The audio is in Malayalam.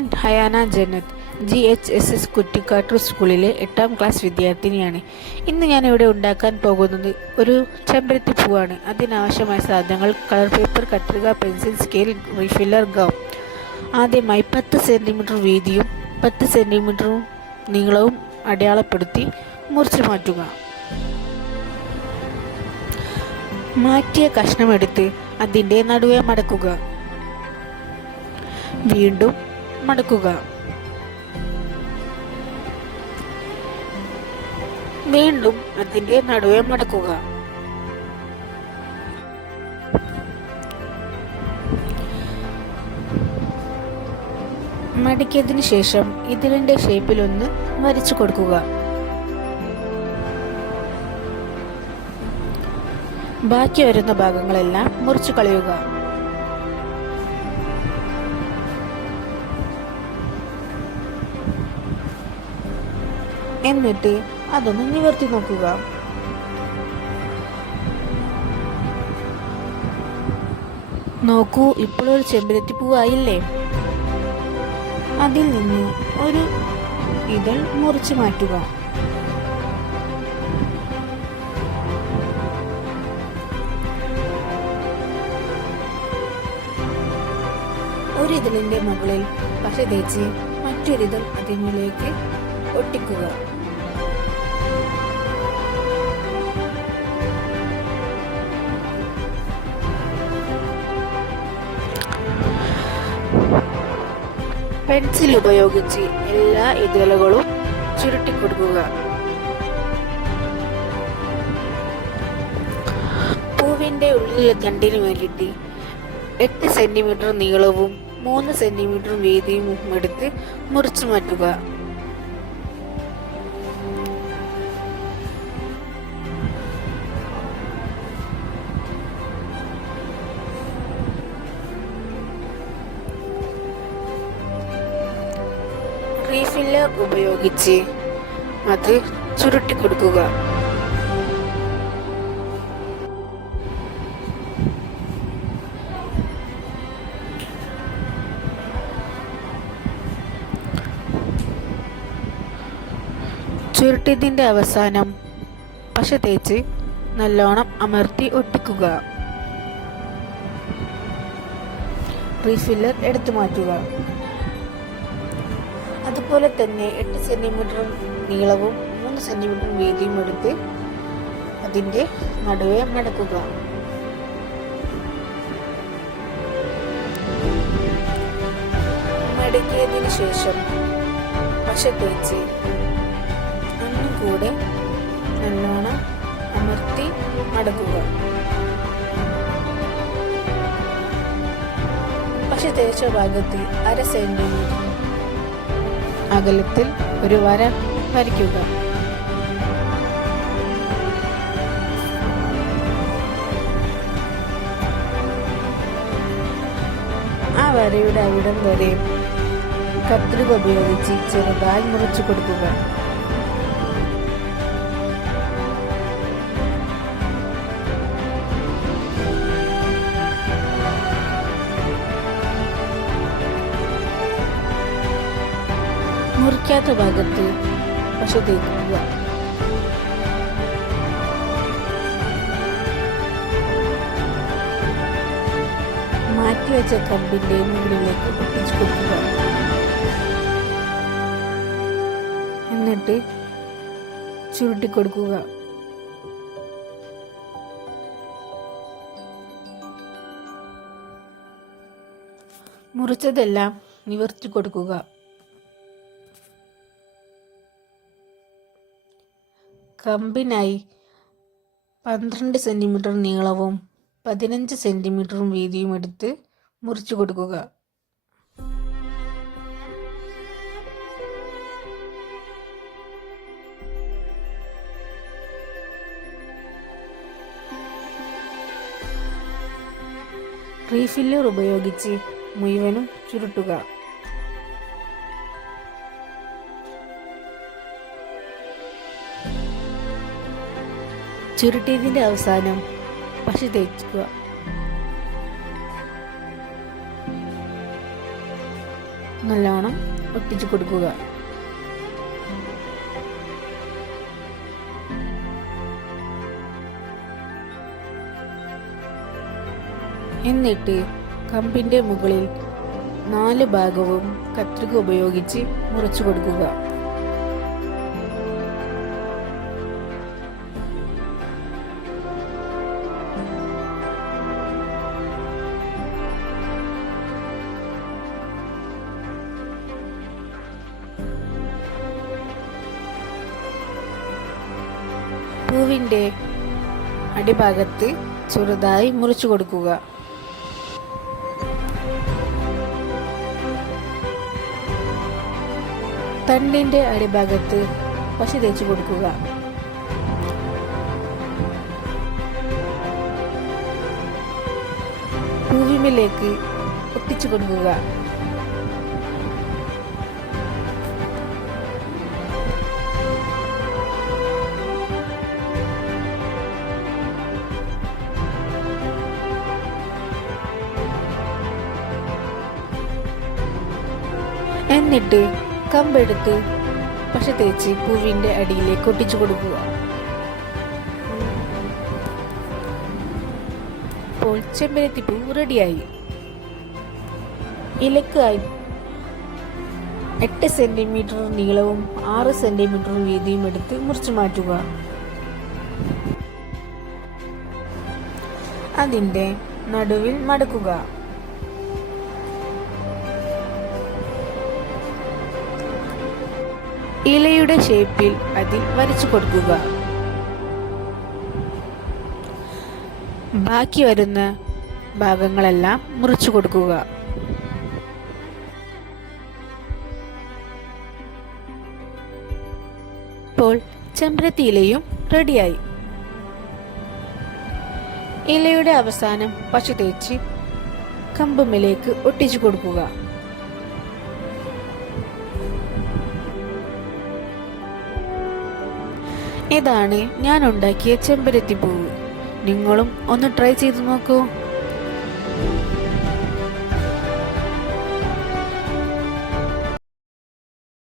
ഞാൻ Hayana Janath G H S S Kuttikkattoor സ്കൂളിലെ എട്ടാം ക്ലാസ് വിദ്യാർത്ഥിനിയാണ്. ഇന്ന് ഞാൻ ഇവിടെ ഉണ്ടാക്കാൻ പോകുന്നത് ഒരു ചെമ്പരത്തി പൂവാണ്. അതിനാവശ്യമായ സാധനങ്ങൾ കളർ പേപ്പർ കത്രിക പെൻസിൽ സ്കെയിൽ റീഫില്ലർ ഗം ആദ്യമായി പത്ത് സെന്റിമീറ്റർ വീതിയും പത്ത് സെന്റിമീറ്ററും നീളവും അടയാളപ്പെടുത്തി മുറിച്ച് മാറ്റുക. മാറ്റിയ കഷ്ണമെടുത്ത് അതിന്റെ നടുവേ മടക്കുക. വീണ്ടും മടക്കുക. വീണ്ടും അതിന്റെ നടുവെ മടക്കുക. മടക്കിയതിനു ശേഷം ഇതിലിന്റെ ഷേപ്പിൽ ഒന്ന് വരച്ചു കൊടുക്കുക. ബാക്കി വരുന്ന ഭാഗങ്ങളെല്ലാം മുറിച്ചു കളയുക. എന്നിട്ട് അതൊന്ന് നിവർത്തി നോക്കുക. നോക്കൂ ഇപ്പോഴൊരു ഒരു ചെമ്പരത്തി പൂവായില്ലേ? അതിൽ നിന്ന് ഒരു ഇതൾ മുറിച്ചു മാറ്റുക. ഒരിതളിന്റെ മുകളിൽ പശ തേച്ച് മറ്റൊരിതൾ അതിനുള്ളിലേക്ക് ഒട്ടിക്കുക. പെൻസിൽ ഉപയോഗിച്ച് എല്ലാ ഇതളുകളും ചുരുട്ടിക്കൊടുക്കുക. പൂവിന്റെ ഉള്ളിലെ തണ്ടിന് വേണ്ടിയിട്ട് എട്ട് സെന്റിമീറ്റർ നീളവും മൂന്ന് സെന്റിമീറ്റർ വീതിയും എടുത്ത് മുറിച്ചു മാറ്റുക. റീഫില്ലർ ഉപയോഗിച്ച് അത് ചുരുട്ടി കൊടുക്കുക. ചുരുട്ടിയതിന്റെ അവസാനം പശ തേച്ച് നല്ലോണം അമർത്തി ഒട്ടിക്കുക. റീഫില്ലർ എടുത്തു മാറ്റുക. അതുപോലെ തന്നെ എട്ട് സെന്റിമീറ്റർ നീളവും മൂന്ന് സെന്റിമീറ്റർ വീതിയും എടുത്ത് അതിന്റെ നടുവെ മടക്കുക മടക്കിയതിന് ശേഷം പശ തേച്ച് ഒന്നും കൂടെ നല്ലോണം അമർത്തി മടക്കുക. പശ തേച്ച ഭാഗത്ത് അര സെന്റിമീറ്റർ അകലത്തിൽ ഒരു വര വരയ്ക്കുക. ആ വരയുടെ അവിടം വരെ കത്രിക ഉപയോഗിച്ച് ചെറുതായി മുറിച്ചു കൊടുക്കുക. മുറിക്കാത്ത ഭാഗത്ത് പശ തേക്കുക മാറ്റിവെച്ച കമ്പിന്റെ മുകളിലേക്ക് ഒട്ടിച്ചു കൊടുക്കുക. എന്നിട്ട് ചുരുട്ടിക്കൊടുക്കുക മുറിച്ചതെല്ലാം നിവർത്തി കൊടുക്കുക. കമ്പിനായി പന്ത്രണ്ട് സെന്റിമീറ്റർ നീളവും പതിനഞ്ച് സെന്റിമീറ്ററും വീതിയും എടുത്ത് മുറിച്ചു കൊടുക്കുക. റീഫില്ലർ ഉപയോഗിച്ച് മുഴുവനും ചുരുട്ടുക. ചുരുട്ടിയതിന്റെ അവസാനം പശ തേക്കുക നല്ലോണം ഒട്ടിച്ചു കൊടുക്കുക. എന്നിട്ട് കമ്പിന്റെ മുകളിൽ നാല് ഭാഗവും കത്രിക ഉപയോഗിച്ച് മുറിച്ചു കൊടുക്കുക. പൂവിന്റെ അടിഭാഗത്ത് ചെറുതായി മുറിച്ചു കൊടുക്കുക. തണ്ടിന്റെ അടിഭാഗത്ത് പശ തേച്ച് കൊടുക്കുക. പൂവിമിലേക്ക് ഒട്ടിച്ചു കൊടുക്കുക. എന്നിട്ട് കമ്പെടുത്ത് പക്ഷെ തേച്ച് പൂവിന്റെ അടിയിലേക്ക് ഒട്ടിച്ചു കൊടുക്കുക. ഇപ്പോൾ ചെമ്പരത്തി പൂ റെഡിയായി. ഇലക്കായി എട്ട് സെന്റിമീറ്റർ നീളവും ആറ് സെന്റിമീറ്റർ വീതിയും എടുത്ത് മുറിച്ചു മാറ്റുക. അതിന്റെ നടുവിൽ മടക്കുക. ഇലയുടെ ഷേപ്പിൽ അതിൽ വരച്ചു കൊടുക്കുക. ബാക്കി വരുന്ന ഭാഗങ്ങളെല്ലാം മുറിച്ചു കൊടുക്കുക. ഇപ്പോൾ ചെമ്പരത്തി ഇലയും റെഡിയായി. ഇലയുടെ അവസാനം പശ തേച്ച് കമ്പുമിലേക്ക് ഒട്ടിച്ചു കൊടുക്കുക. ഇതാണ് ഞാൻ ഉണ്ടാക്കിയ ചെമ്പരത്തി പൂവ്. നിങ്ങളും ഒന്ന് ട്രൈ ചെയ്ത് നോക്കൂ.